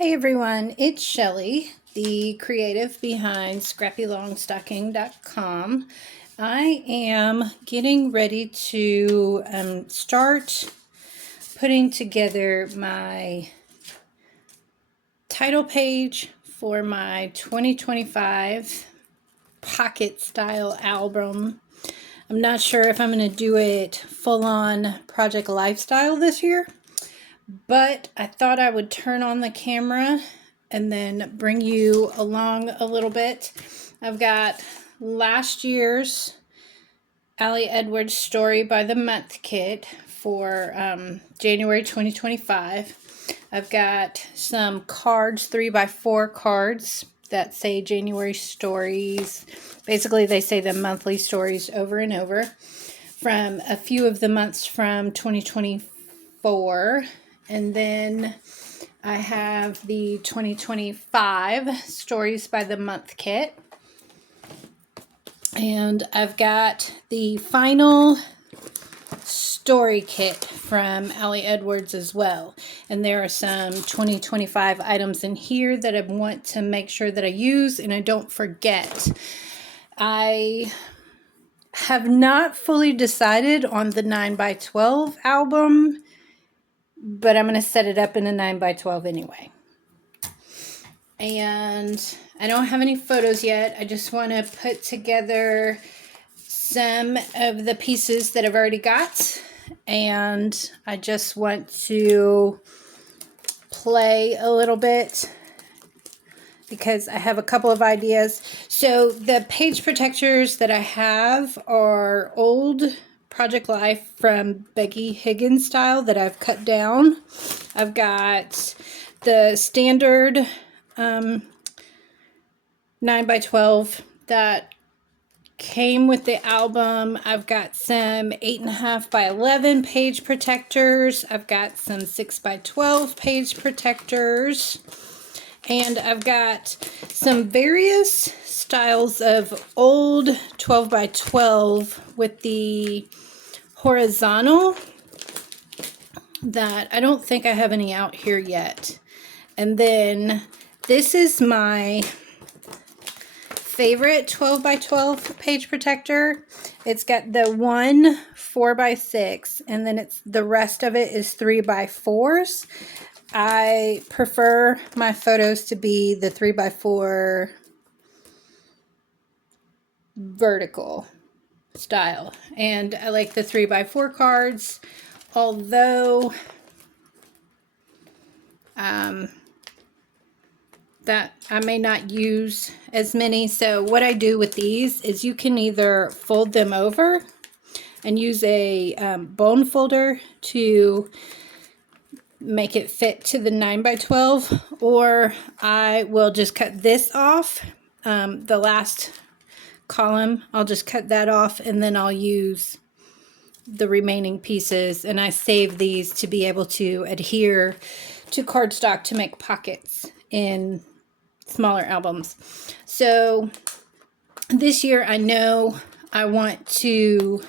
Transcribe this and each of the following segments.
Hey everyone, it's Shelly, the creative behind scrappylongstocking.com. I am getting ready to start putting together my title page for my 2025 pocket style album. I'm not sure if I'm going to do it full on project lifestyle this year, but I thought I would turn on the camera and then bring you along a little bit. I've got last year's Allie Edwards Story by the Month kit for January 2025. I've got some cards, 3x4 cards that say January stories. Basically, they say the monthly stories over and over from a few of the months from 2024. And then I have the 2025 Stories by the Month kit. And I've got the final story kit from Allie Edwards as well. And there are some 2025 items in here that I want to make sure that I use and I don't forget. I have not fully decided on the 9x12 album, but I'm going to set it up in a 9x12 anyway. And I don't have any photos yet. I just want to put together some of the pieces that I've already got. And I just want to play a little bit because I have a couple of ideas. So the page protectors that I have are old Project Life from Becky Higgins style that I've cut down. I've got the standard 9x12 that came with the album. I've got some 8.5x11 page protectors. I've got some 6x12 page protectors. And I've got some various styles of old 12x12 with the horizontal that I don't think I have any out here yet. And then this is my favorite 12x12 page protector. It's got the one 4x6 and then the rest of it is 3x4s. I prefer my photos to be the 3x4 vertical style, and I like the 3x4 cards, although that I may not use as many. So what I do with these is you can either fold them over and use a bone folder to make it fit to the 9x12, or I will just cut this off. The last column, I'll just cut that off and then I'll use the remaining pieces, and I save these to be able to adhere to cardstock to make pockets in smaller albums. So this year I know I want to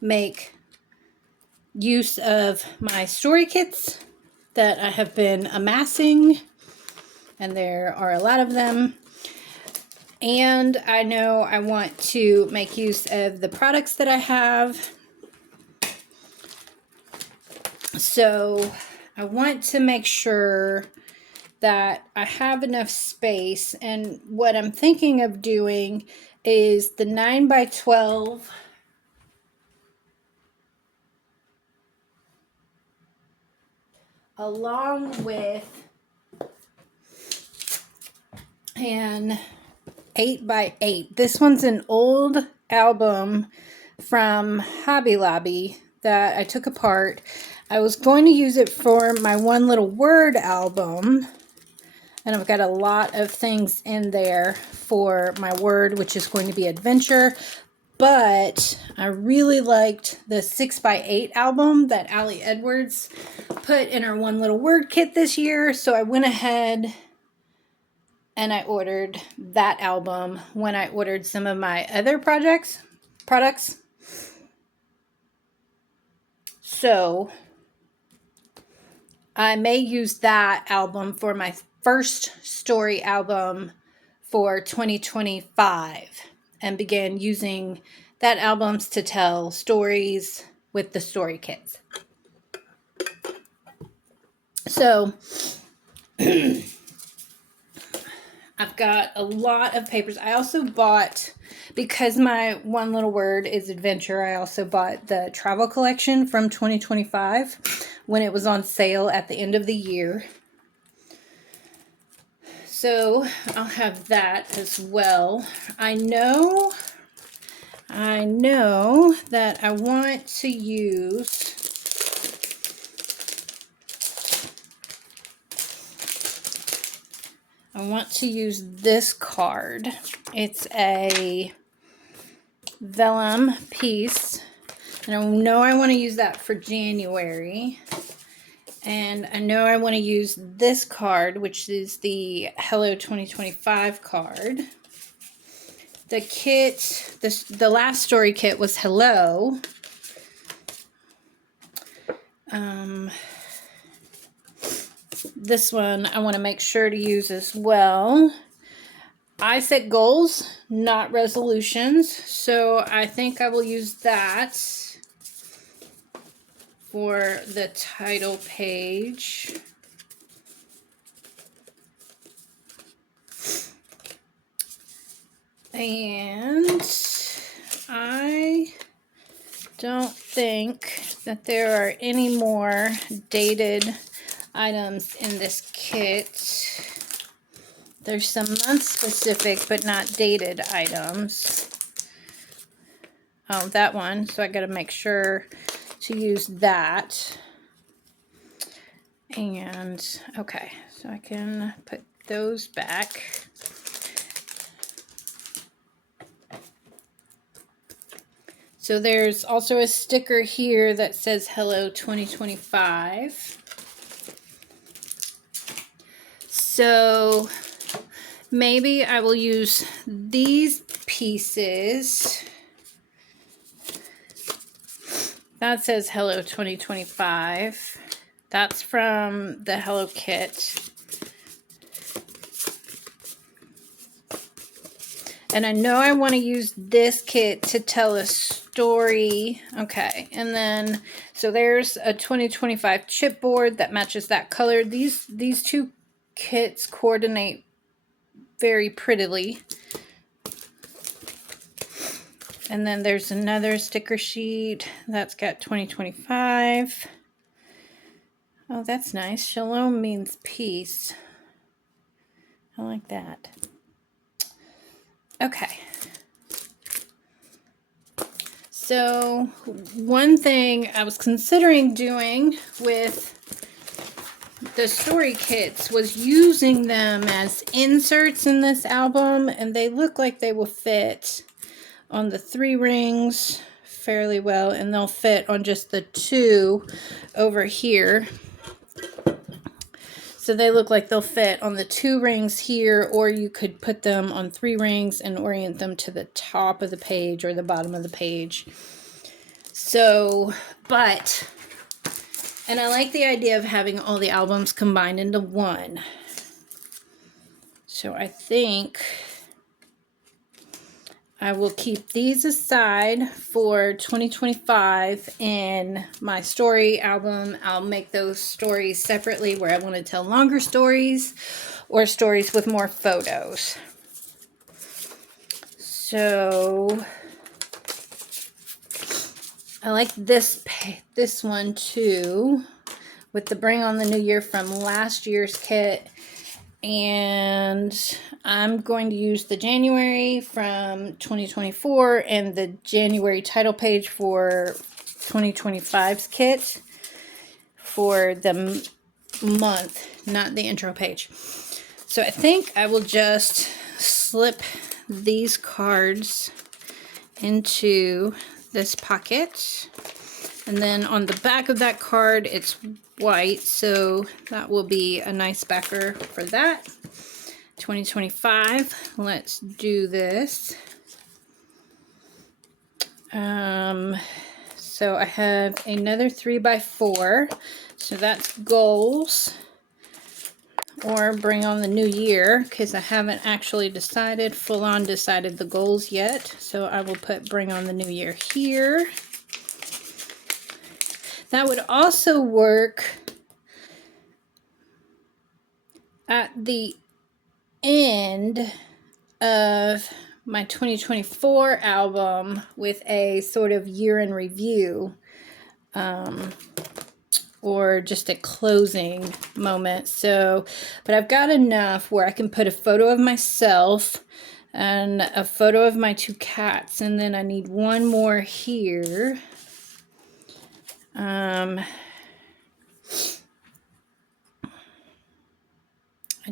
make use of my story kits that I have been amassing, and there are a lot of them. And I know I want to make use of the products that I have. So I want to make sure that I have enough space, and what I'm thinking of doing is the 9x12 along with an 8x8. This one's an old album from Hobby Lobby that I took apart. I was going to use it for my One Little Word album, and I've got a lot of things in there for my word, which is going to be adventure. But I really liked the 6x8 album that Allie Edwards put in her One Little Word kit this year. So I went ahead and I ordered that album when I ordered some of my other products. So I may use that album for my first story album for 2025 and begin using that albums to tell stories with the story kits. So I've got a lot of papers. I also bought, because my one little word is adventure, I also bought the travel collection from 2025 when it was on sale at the end of the year. So I'll have that as well. I know that I want to use this card. It's a vellum piece, and I know I want to use that for January. And I know I want to use this card, which is the Hello 2025 card. The kit, the last story kit was Hello. This one I want to make sure to use as well. I set goals, not resolutions, so I think I will use that for the title page. And I don't think that there are any more dated items in this kit. There's some month specific but not dated items. Oh, that one. So I got to make sure to use that. And okay, so I can put those back. So there's also a sticker here that says Hello 2025. So maybe I will use these pieces. That says Hello 2025. That's from the Hello Kit. And I know I want to use this kit to tell a story. Okay, and then, so there's a 2025 chipboard that matches that color. These two kits coordinate very prettily. And then there's another sticker sheet that's got 2025. Oh, that's nice. Shalom means peace. I like that. Okay. So one thing I was considering doing with the story kits was using them as inserts in this album, and they look like they will fit on the 3 rings fairly well, and they'll fit on just the 2 over here. So they look like they'll fit on the 2 rings here, or you could put them on 3 rings and orient them to the top of the page or the bottom of the page. So, and I like the idea of having all the albums combined into one. So I think I will keep these aside for 2025 in my story album. I'll make those stories separately where I want to tell longer stories or stories with more photos. So I like this one too, with the Bring on the New Year from last year's kit. And I'm going to use the January from 2024 and the January title page for 2025's kit for the month, not the intro page. So I think I will just slip these cards into this pocket. And then on the back of that card, it's white, so that will be a nice backer for that. 2025. Let's do this. So I have another 3x4. So that's goals, or bring on the new year, because I haven't actually full on decided the goals yet. So I will put bring on the new year here. That would also work at the end of my 2024 album with a sort of year in review, or just a closing moment. So, but I've got enough where I can put a photo of myself and a photo of my 2 cats, and then I need one more here. I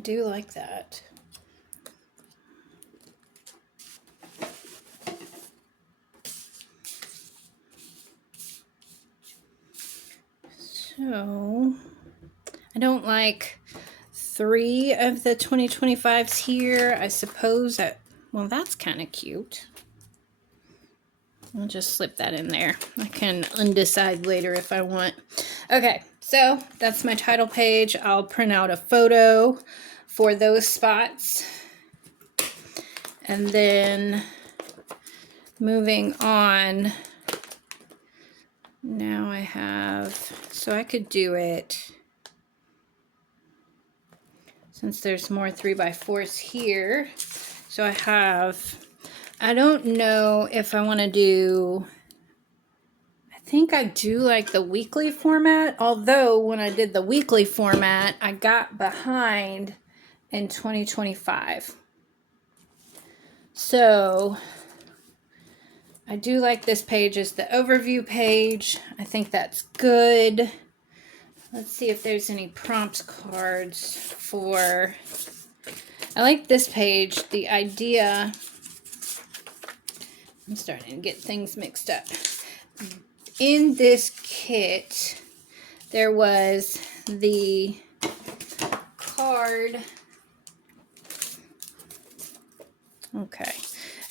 do like that. So I don't like 3 of the 2025s here. I suppose that, well, that's kind of cute. I'll just slip that in there. I can undecide later if I want. Okay, so that's my title page. I'll print out a photo for those spots. And then moving on, now I have, so I could do it, since there's more 3x4s here. So I don't know if I want to do, I think I do like the weekly format, although when I did the weekly format, I got behind in 2025. So I do like this page as the overview page. I think that's good. Let's see if there's any prompt cards for, I like this page. The idea, I'm starting to get things mixed up. In this kit, there was the card. Okay.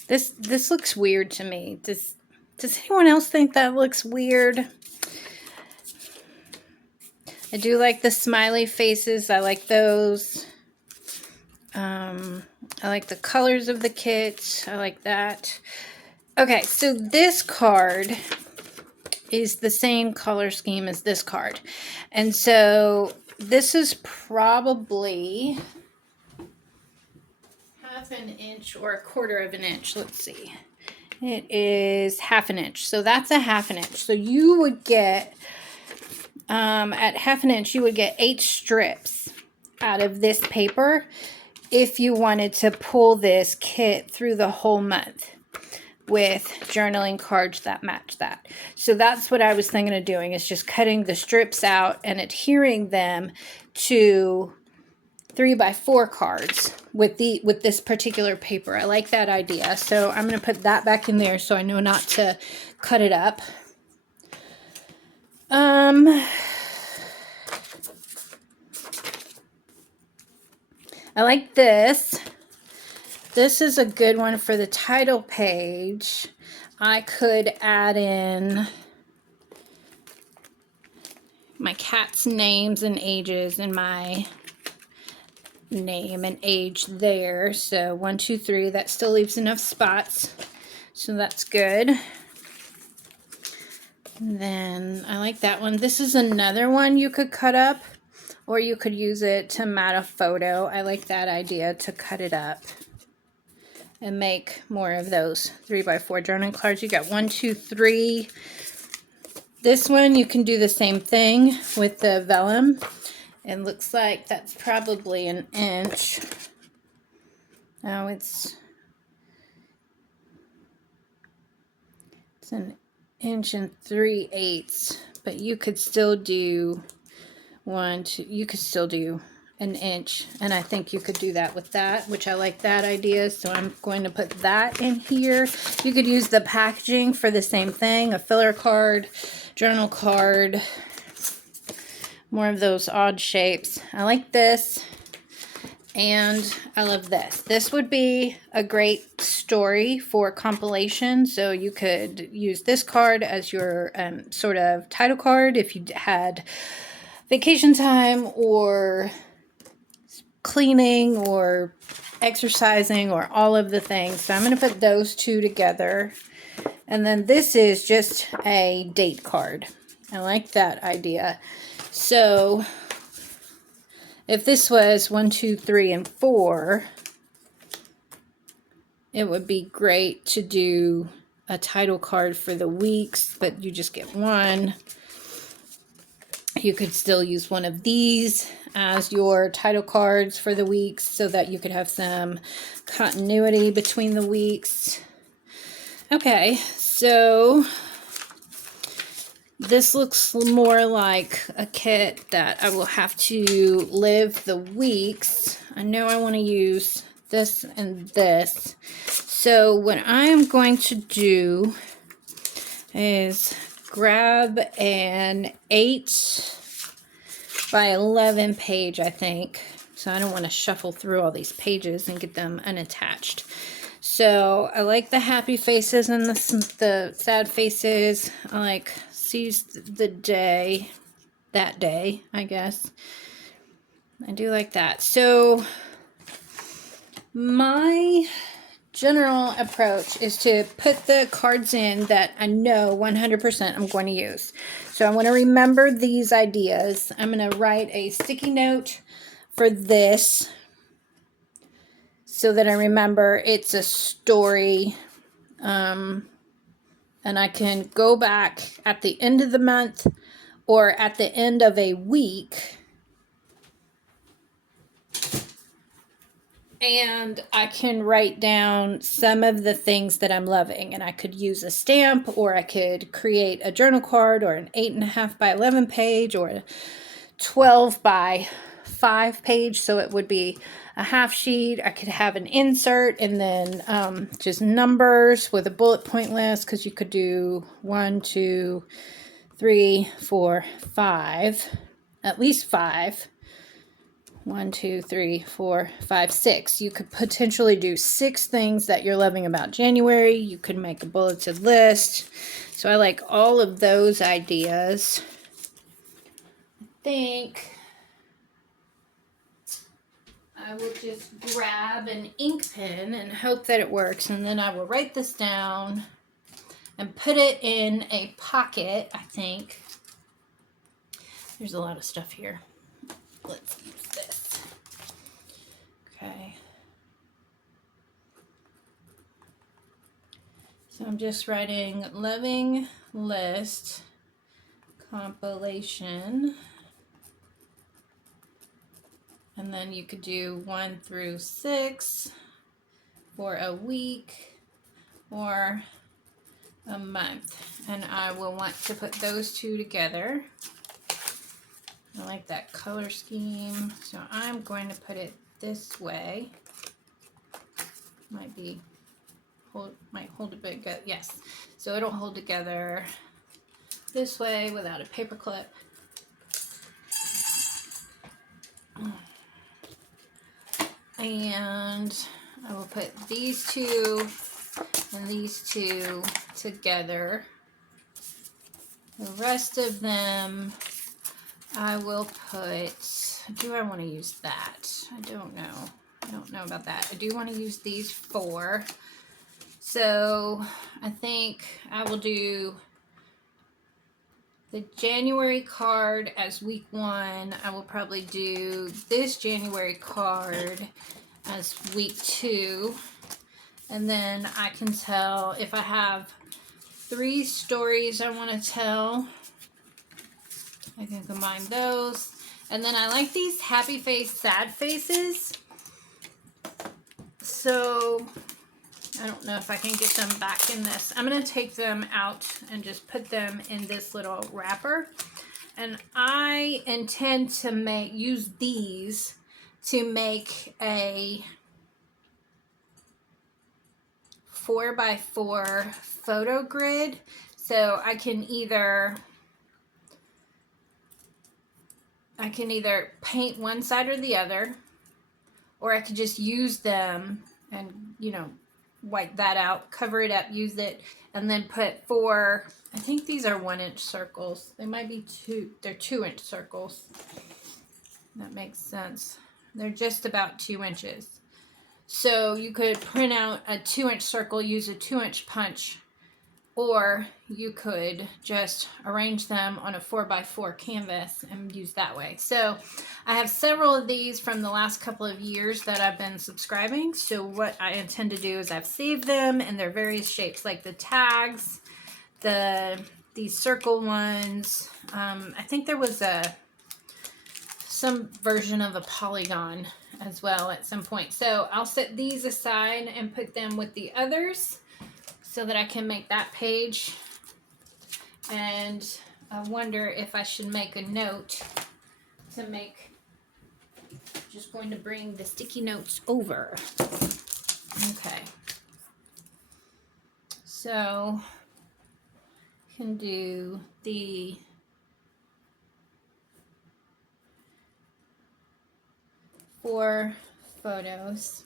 This looks weird to me. Does anyone else think that looks weird? I do like the smiley faces. I like those. I like the colors of the kit. I like that. Okay, so this card is the same color scheme as this card. And so this is probably half an inch or a quarter of an inch. Let's see. It is half an inch. So that's a half an inch. So you would get, at half an inch, you would get 8 strips out of this paper if you wanted to pull this kit through the whole month with journaling cards that match that. So that's what I was thinking of doing, is just cutting the strips out and adhering them to 3x4 cards with this particular paper. I like that idea. So I'm going to put that back in there so I know not to cut it up. I like this. This is a good one for the title page. I could add in my cat's names and ages and my name and age there. So 1, 2, 3, that still leaves enough spots. So that's good. And then I like that one. This is another one you could cut up, or you could use it to mat a photo. I like that idea, to cut it up and make more of those 3x4 journaling cards. You got 1, 2, 3. This one you can do the same thing with the vellum. It looks like that's probably an inch. Oh, it's an inch and 3/8, but you could still do you could still do an inch, and I think you could do that with that, which I like that idea. So I'm going to put that in here. You could use the packaging for the same thing, a filler card, journal card, more of those odd shapes. I like this, and I love this. This would be a great story for compilation, so you could use this card as your sort of title card if you had vacation time or cleaning or exercising or all of the things. So I'm going to put those two together. And then this is just a date card. I like that idea. So if this was 1, 2, 3, and 4, it would be great to do a title card for the weeks, but you just get one. You could still use one of these as your title cards for the weeks so that you could have some continuity between the weeks. Okay, so this looks more like a kit that I will have to live the weeks. I know I want to use this and this. So what I am going to do is grab an 8 by 11 page, I think. So I don't want to shuffle through all these pages and get them unattached. So I like the happy faces and the sad faces. I like seize the day, that day, I guess. I do like that. So my general approach is to put the cards in that I know 100% I'm going to use. So I want to remember these ideas. I'm going to write a sticky note for this so that I remember it's a story. And I can go back at the end of the month or at the end of a week and I can write down some of the things that I'm loving. And I could use a stamp, or I could create a journal card, or an 8.5 by 11 page, or a 12 by 5 page. So it would be a half sheet. I could have an insert and then just numbers with a bullet point list, because you could do 1, 2, 3, 4, 5, at least 5. 1, 2, 3, 4, 5, 6. You could potentially do 6 things that you're loving about January. You could make a bulleted list. So I like all of those ideas. I think I will just grab an ink pen and hope that it works. And then I will write this down and put it in a pocket, I think. There's a lot of stuff here. Let's use this. Okay. So I'm just writing loving list compilation. And then you could do 1 through 6 for a week or a month. And I will want to put those two together. I like that color scheme. So I'm going to put it this way. Might hold a bit good. Yes. So it'll hold together this way without a paper clip. And I will put these two and these two together. The rest of them I will put, do I want to use that? I don't know. I don't know about that. I do want to use these 4. So I think I will do the January card as week 1. I will probably do this January card as week 2. And then I can tell if I have 3 stories I want to tell. I can combine those. And then I like these happy face, sad faces. So I don't know if I can get them back in this. I'm going to take them out and just put them in this little wrapper. And I intend to use these to make a 4x4 photo grid. So I can either paint one side or the other, or I could just use them and, wipe that out, cover it up, use it, and then put 4 I think these are 1-inch circles. They might be they're 2-inch circles. That makes sense. They're just about 2 inches. So you could print out a 2-inch circle, use a 2-inch punch, or you could just arrange them on a 4x4 canvas and use that way. So I have several of these from the last couple of years that I've been subscribing. So what I intend to do is I've saved them in their various shapes, like the tags, these circle ones. I think there was some version of a polygon as well at some point. So I'll set these aside and put them with the others so that I can make that page. And I wonder if I should make a note to make, just going to bring the sticky notes over. Okay. So can do the four photos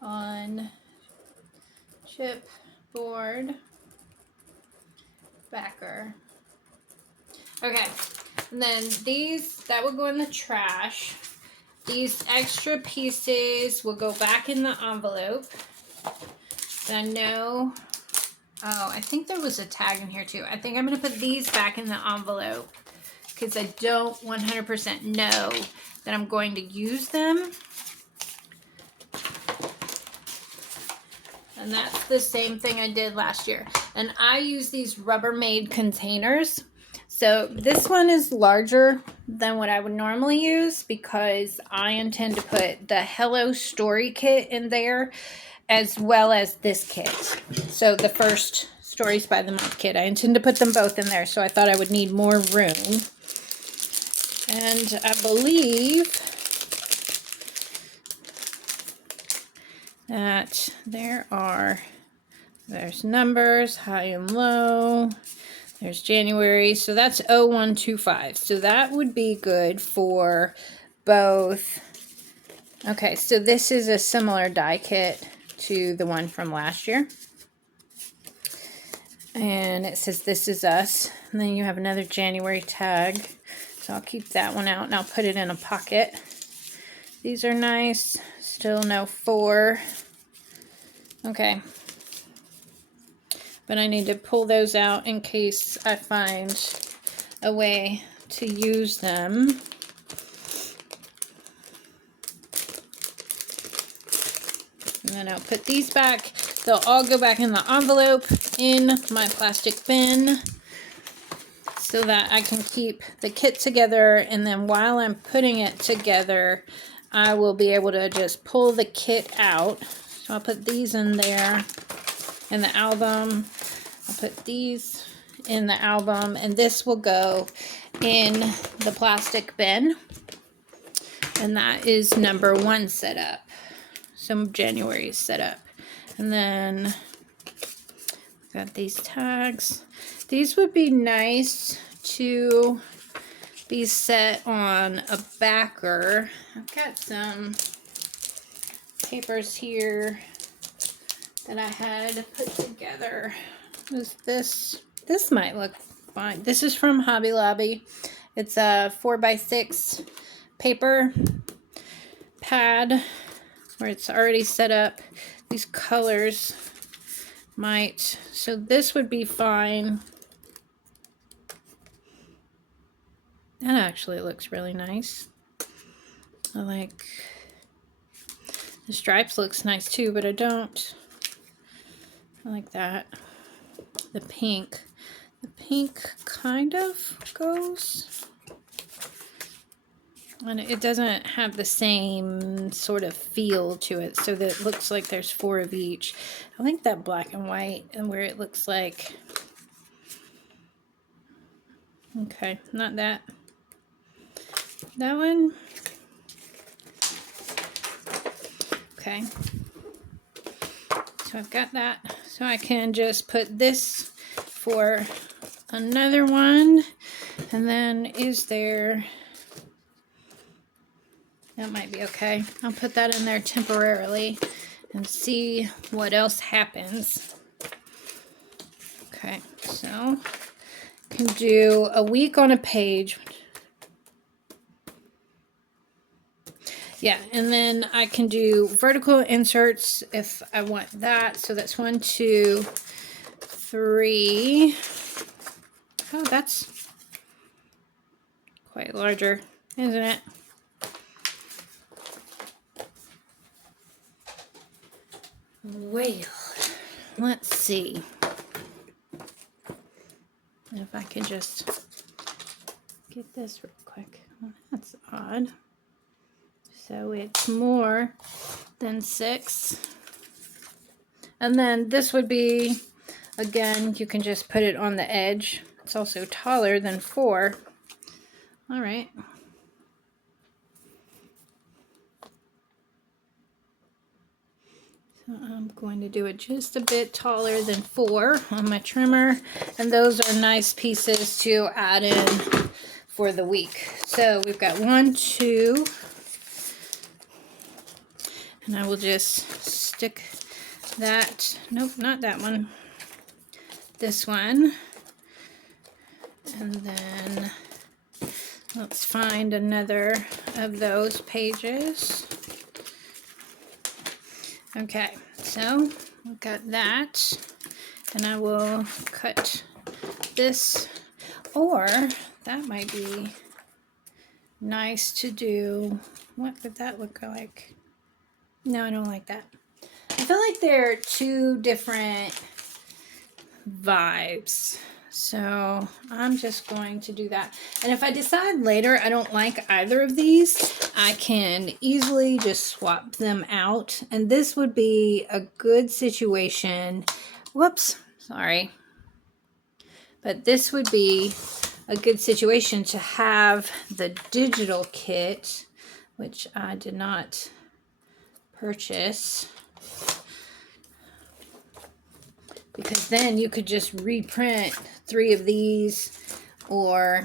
on chipboard backer. Okay, and then these, that will go in the trash. These extra pieces will go back in the envelope. So I know, oh, I think there was a tag in here too. I think I'm going to put these back in the envelope because I don't 100% know that I'm going to use them. And that's the same thing I did last year. And I use these Rubbermaid containers. So this one is larger than what I would normally use because I intend to put the Hello Story kit in there as well as this kit. So the first Stories by the Month kit. I intend to put them both in there. So I thought I would need more room. And I believe that there's numbers, high and low, there's January, so that's 0125. So that would be good for both. Okay, so this is a similar die kit to the one from last year. And it says This Is Us. And then you have another January tag. So I'll keep that one out and I'll put it in a pocket. These are nice. Still no 4. Okay. But I need to pull those out in case I find a way to use them. And then I'll put these back. They'll all go back in the envelope in my plastic bin so that I can keep the kit together. And then while I'm putting it together, I will be able to just pull the kit out. So I'll put these in there in the album. I'll put these in the album, and this will go in the plastic bin. And that is number 1 setup. So January's setup. And then got these tags. These would be nice to be set on a backer. I've got some papers here that I had put together. This might look fine. This is from Hobby Lobby. It's a 4x6 paper pad where it's already set up. These colors might, so this would be fine. That actually looks really nice. I like the stripes, looks nice too, but I like that. The pink kind of goes, and it doesn't have the same sort of feel to it, so that it looks like there's 4 of each. I like that black and white, and where it looks like, okay, not that one. Okay, so I've got that, so I can just put this for another one. And then is there, that might be okay. I'll put that in there temporarily and see what else happens. Okay, so can do a week on a page. Yeah, and then I can do vertical inserts if I want that. So that's 1, 2, 3. Oh, that's quite larger, isn't it? Well, let's see if I can just get this real quick. Oh, that's odd. So it's more than 6. And then this would be, again, you can just put it on the edge. It's also taller than 4. All right. So I'm going to do it just a bit taller than 4 on my trimmer. And those are nice pieces to add in for the week. So we've got 1, 2, and I will just stick that, nope, not that one, this one, and then let's find another of those pages. Okay, so we've got that, and I will cut this, or that might be nice to do. What would that look like? No, I don't like that. I feel like they're 2 different vibes. So I'm just going to do that. And if I decide later I don't like either of these, I can easily just swap them out. And this would be a good situation. Whoops, sorry. But this would be a good situation to have the digital kit, which I did not purchase, because then you could just reprint 3 of these or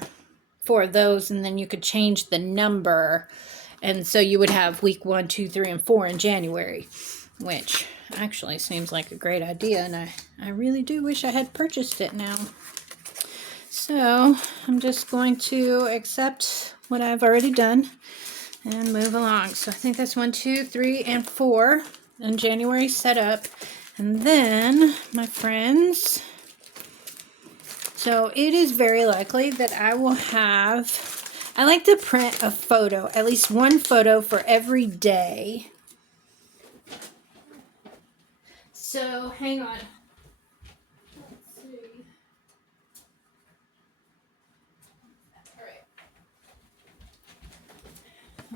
4 of those, and then you could change the number, and so you would have week 1, 2, 3, and 4 in January, which actually seems like a great idea, and I really do wish I had purchased it now. So I'm just going to accept what I've already done and move along. So I think that's 1, 2, 3, and 4 in January set up. And then, my friends, so it is very likely that I will have, I like to print a photo, at least one photo for every day. So hang on. Let's see. All right.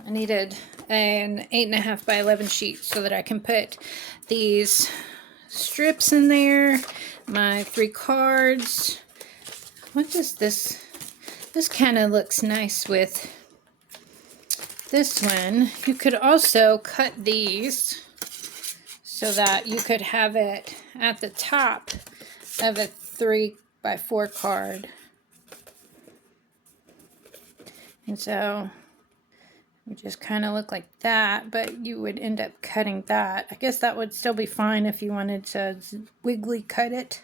I needed an 8.5 by 11 sheet so that I can put these strips in there, my 3 cards. What does this kind of looks nice with this one. You could also cut these so that you could have it at the top of a 3 by 4 card. And so it would just kind of look like that, but you would end up cutting that. I guess that would still be fine if you wanted to wiggly cut it.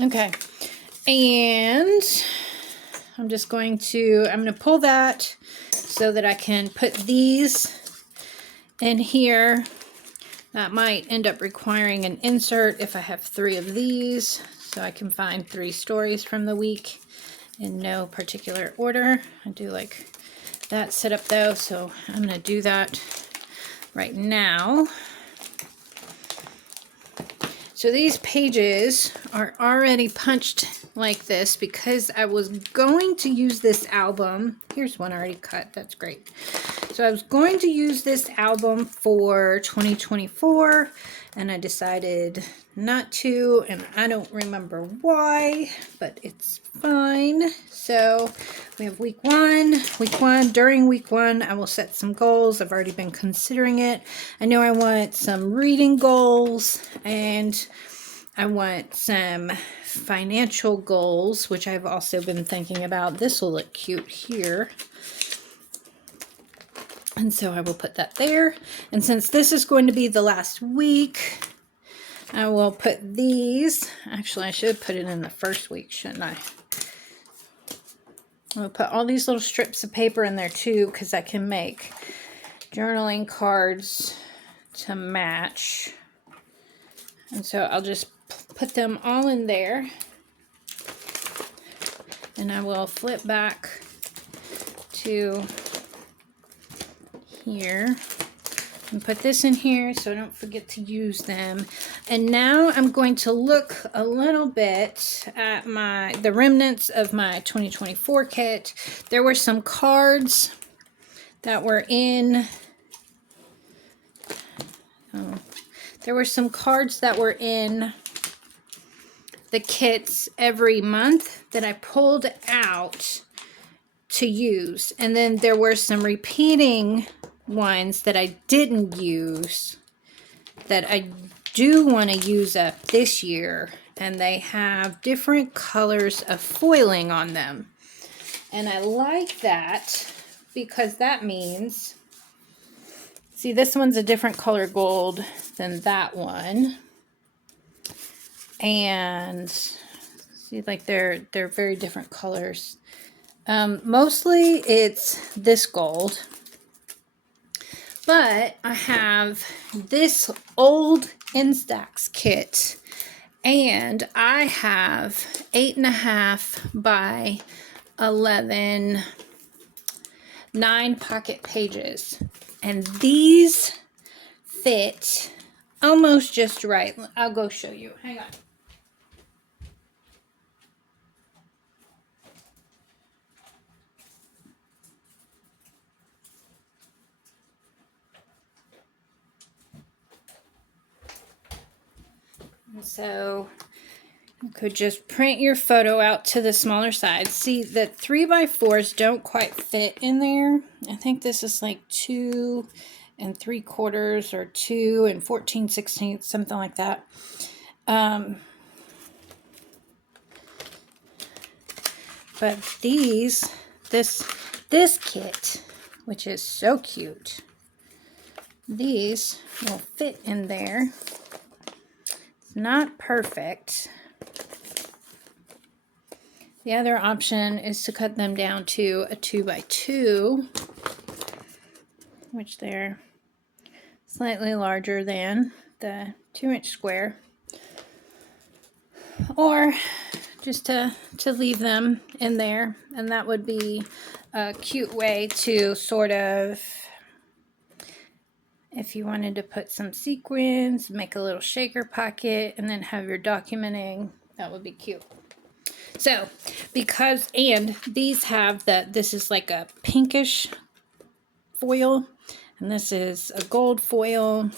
Okay, and I'm going to pull that so that I can put these in here. That might end up requiring an insert if I have 3 of these, so I can find 3 stories from the week in no particular order. I do like that setup though, so I'm going to do that right now. So these pages are already punched like this because I was going to use this album. Here's one already cut. That's great. So I was going to use this album for 2024, and I decided not to, and I don't remember why, but it's fine. So we have week one. During week 1, I will set some goals. I've already been considering it. I know I want some reading goals, and I want some financial goals, which I've also been thinking about. This will look cute here. And so I will put that there. And since this is going to be the last week, I will put these, actually I should put it in the first week, shouldn't I? I'll put all these little strips of paper in there too, because I can make journaling cards to match. And so I'll just put them all in there. And I will flip back to here and put this in here so I don't forget to use them. And now I'm going to look a little bit at the remnants of my 2024 kit. There were some cards that were in the kits every month that I pulled out to use, and then there were some repeating ones that I didn't use that I do want to use up this year, and they have different colors of foiling on them, and I like that because that means, see, this one's a different color gold than that one, and see, like they're very different colors. Mostly it's this gold, but I have this old Instax kit, and I have 8.5 by 11 9 pocket pages, and these fit almost just right. I'll go show you. Hang on. So you could just print your photo out to the smaller size. See, the 3x4s don't quite fit in there. I think this is like 2 3/4 or 2 14/16, something like that. But this kit, which is so cute, these will fit in there. Not perfect. The other option is to cut them down to a 2x2, which they're slightly larger than the 2-inch square, or just to leave them in there, and that would be a cute way to sort of, if you wanted to put some sequins, make a little shaker pocket, and then have your documenting, that would be cute. So, and these have this is like a pinkish foil, and this is a gold foil,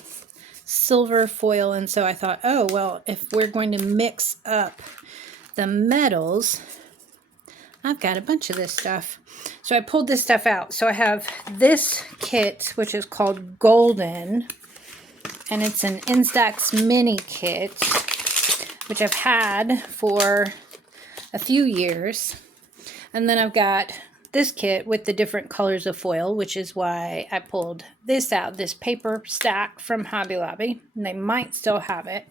silver foil, and so I thought, oh, well, if we're going to mix up the metals, I've got a bunch of this stuff. So I pulled this stuff out. So I have this kit, which is called Golden, and it's an Instax mini kit, which I've had for a few years. And then I've got this kit with the different colors of foil, which is why I pulled this out, this paper stack from Hobby Lobby, and they might still have it.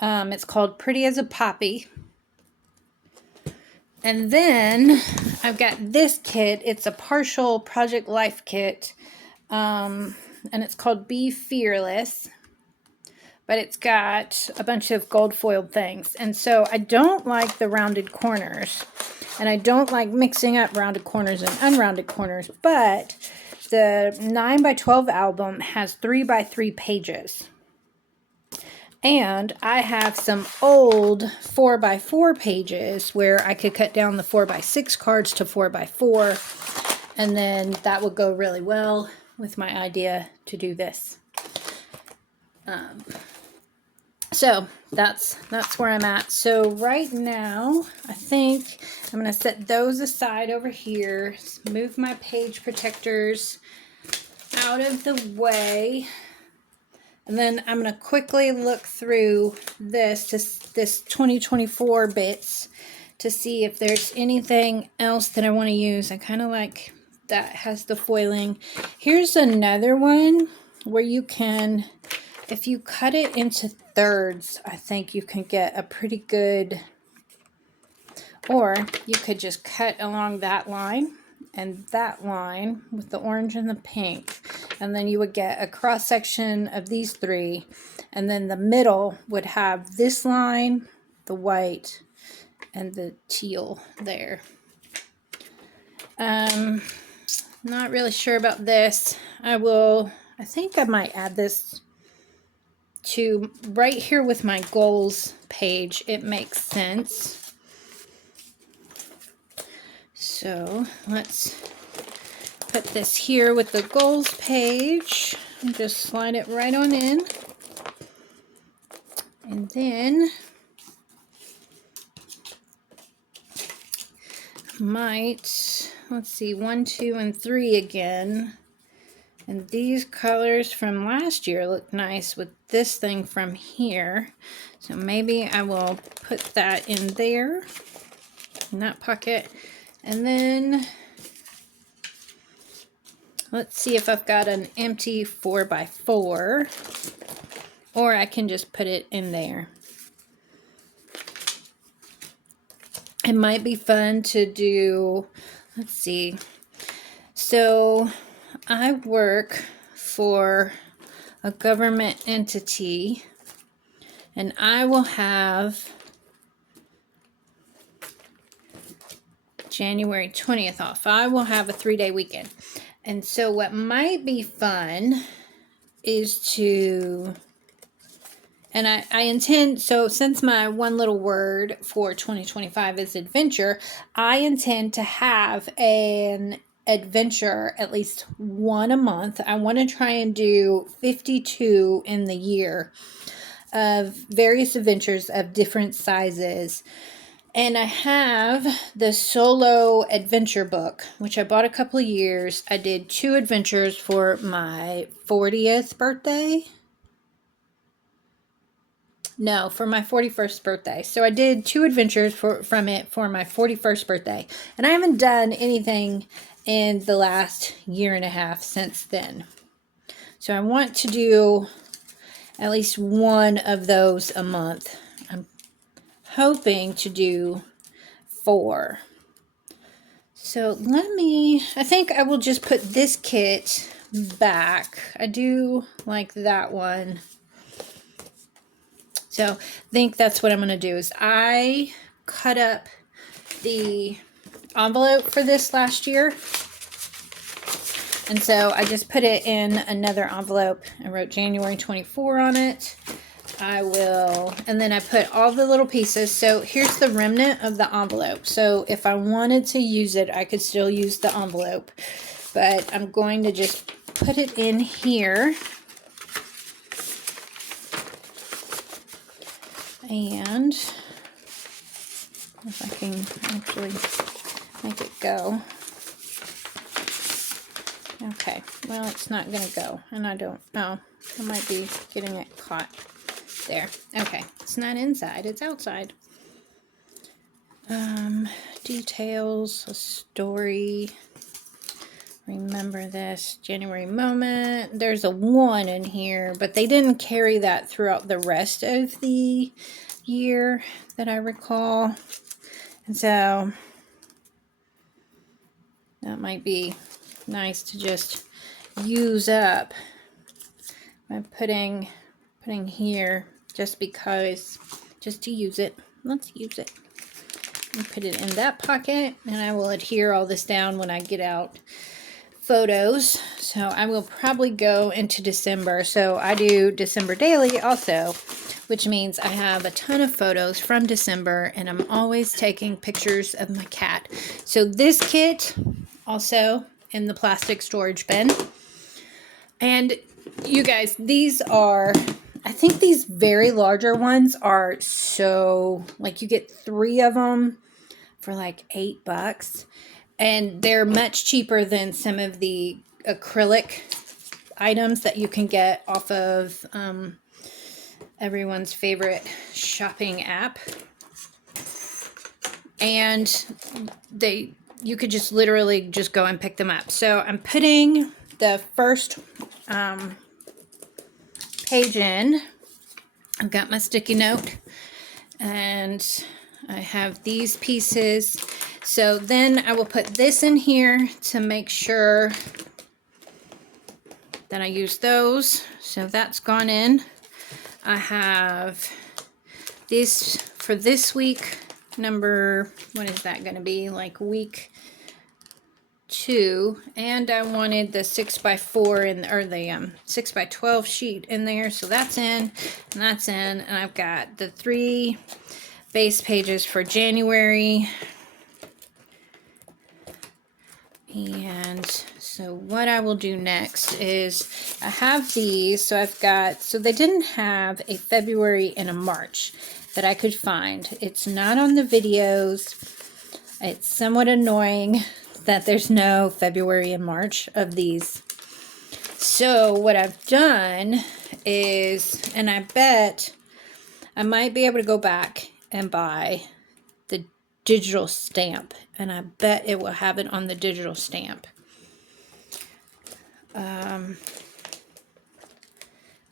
It's called Pretty as a Poppy. And then I've got this kit. It's a partial Project Life kit, and it's called Be Fearless, but it's got a bunch of gold foiled things. And so I don't like the rounded corners, and I don't like mixing up rounded corners and unrounded corners, but the 9x12 album has 3x3 pages. And I have some old 4x4 pages where I could cut down the 4x6 cards to 4x4, and then that would go really well with my idea to do this. So that's where I'm at. So right now, I think I'm going to set those aside over here, move my page protectors out of the way. And then I'm going to quickly look through this 2024 bits to see if there's anything else that I want to use. I kind of like that has the foiling. Here's another one where you can if you cut it into thirds, I think you can get a pretty good, or you could just cut along that line and that line with the orange and the pink, and then you would get a cross section of these three, and then the middle would have this line, the white, and the teal there. Not really sure about this. I think I might add this to right here with my goals page. It makes sense. So let's put this here with the goals page and just slide it right on in. And then let's see, 1, 2, and 3 again. And these colors from last year look nice with this thing from here. So maybe I will put that in there, in that pocket. And then let's see if I've got an empty 4x4, or I can just put it in there. It might be fun to do, let's see. So I work for a government entity, and I will have January 20th off. I will have a 3-day weekend. And so what might be fun is to, and I intend, so since my one little word for 2025 is adventure, I intend to have an adventure at least one a month. I want to try and do 52 in the year of various adventures of different sizes. And I have the solo adventure book, which I bought a couple of years. I did 2 adventures for my 40th birthday. No, for my 41st birthday. So I did 2 adventures from it for my 41st birthday. And I haven't done anything in the last year and a half since then. So I want to do at least one of those a month. I'm hoping to do 4. So I think I will just put this kit back. I do like that one. So I think that's what I'm going to do is I cut up the envelope for this last year. And so I just put it in another envelope. I wrote January 24 on it. And then I put all the little pieces. So here's the remnant of the envelope. So if I wanted to use it, I could still use the envelope. But I'm going to just put it in here. And if I can actually make it go. Okay, well, it's not going to go. And I don't know. I might be getting it caught. There. Okay, it's not inside, it's outside. Details, a story. Remember this, January moment. There's a 1 in here, but they didn't carry that throughout the rest of the year that I recall. And so that might be nice to just use up by putting here just because, just to use it. Let's use it. And put it in that pocket, and I will adhere all this down when I get out photos. So I will probably go into December. So I do December daily also, which means I have a ton of photos from December, and I'm always taking pictures of my cat. So this kit also in the plastic storage bin. And you guys, these are, I think these very larger ones are so, like, you get 3 of them for like $8. And they're much cheaper than some of the acrylic items that you can get off of everyone's favorite shopping app. And you could just literally just go and pick them up. So I'm putting the first page in, I've got my sticky note, and I have these pieces. So then I will put this in here to make sure that I use those. So that's gone in. I have these for this week, number, what is that going to be, like week 2, and I wanted the 6x4 in, or the 6x12 sheet in there, so that's in, and that's in, and I've got the 3 base pages for January. And so what I will do next is I have these, so I've got, so they didn't have a February and a March that I could find. It's not on the videos. It's somewhat annoying that there's no February and March of these. So what I've done is, and I bet I might be able to go back and buy the digital stamp, and I bet it will have it on the digital stamp.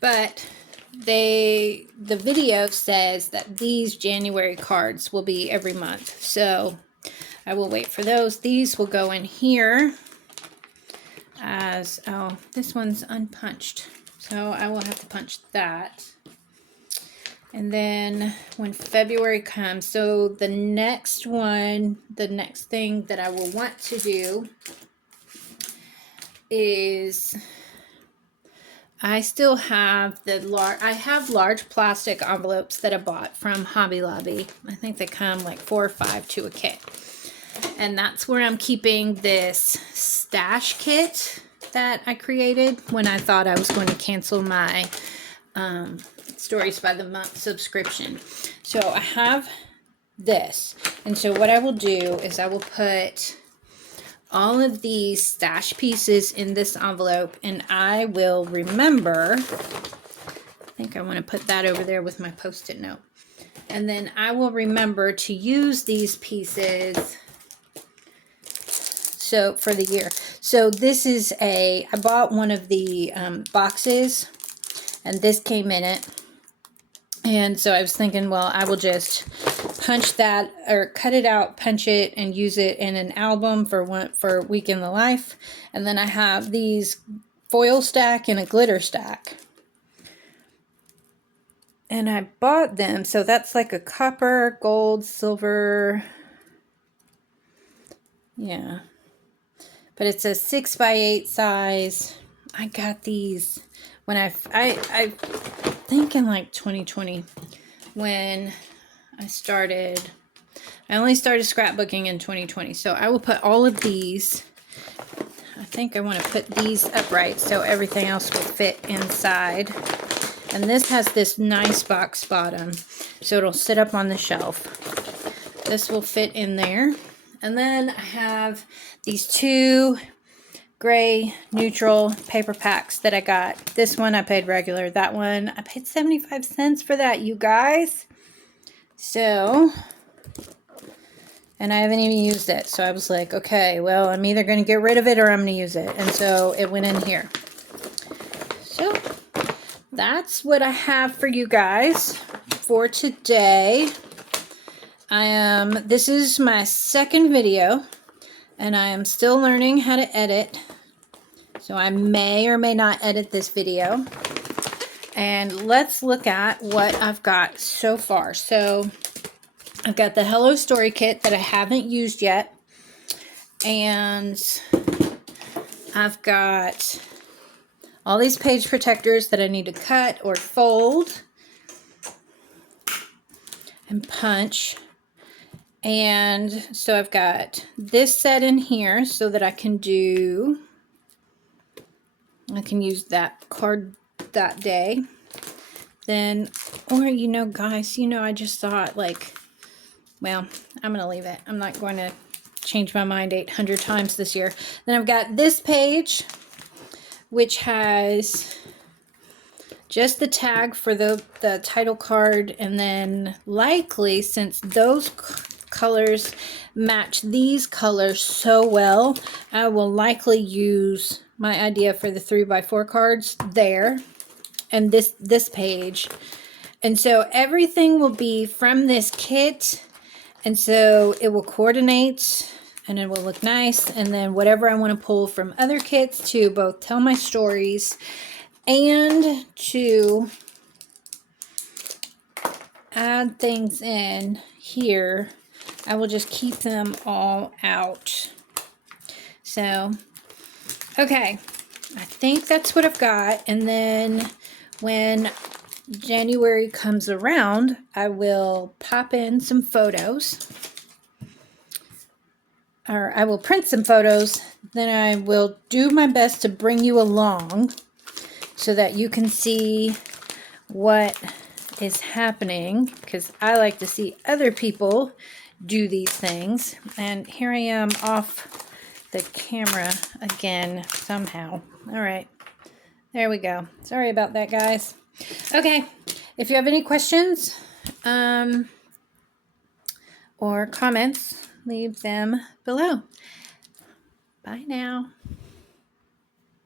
But the video says that these January cards will be every month, so I will wait for those. These will go in here as, oh, this one's unpunched, so I will have to punch that. And then when February comes, so the next one, the next thing that I will want to do is, I still have the large plastic envelopes that I bought from Hobby Lobby. I think they come like 4 or 5 to a kit. And that's where I'm keeping this stash kit that I created when I thought I was going to cancel my Stories by the Month subscription. So I have this. And so what I will do is I will put all of these stash pieces in this envelope, and I will remember, I think I want to put that over there with my post-it note. And then I will remember to use these pieces so for the year. So this is I bought one of the boxes, and this came in it. And so I was thinking, well, I will just punch that, or cut it out, punch it, and use it in an album for Week in the Life. And then I have these foil stack and a glitter stack. And I bought them, so that's like a copper, gold, silver, yeah. But it's a 6x8 size. I got these when I think in like 2020 when I only started scrapbooking in 2020. So I will put all of these, I think I want to put these upright so everything else will fit inside. And this has this nice box bottom, so it'll sit up on the shelf. This will fit in there. And then I have these 2 gray neutral paper packs that I got. This one I paid regular. That one I paid 75 cents for that, you guys. So, and I haven't even used it. So I was like, okay, well, I'm either going to get rid of it or I'm going to use it. And so it went in here. So that's what I have for you guys for today. This is my second video, and I am still learning how to edit. So I may or may not edit this video. And let's look at what I've got so far. So I've got the Hello Story kit that I haven't used yet. And I've got all these page protectors that I need to cut or fold and punch. And so I've got this set in here so that I can use that card that day. Then, or you know, guys, you know, I just thought, like, well, I'm going to leave it. I'm not going to change my mind 800 times this year. Then I've got this page, which has just the tag for the title card, and then likely, since those colors match these colors so well, I will likely use my idea for the 3x4 cards there. and this page. And so everything will be from this kit. And so it will coordinate and it will look nice. And then whatever I want to pull from other kits to both tell my stories and to add things in here, I will just keep them all out. So, okay, I think that's what I've got. And then when January comes around, I will pop in some photos, or I will print some photos. Then I will do my best to bring you along so that you can see what is happening, because I like to see other people do these things. And here I am off the camera again somehow. All right, there we go. Sorry about that, guys. Okay, if you have any questions or comments, leave them below. Bye now.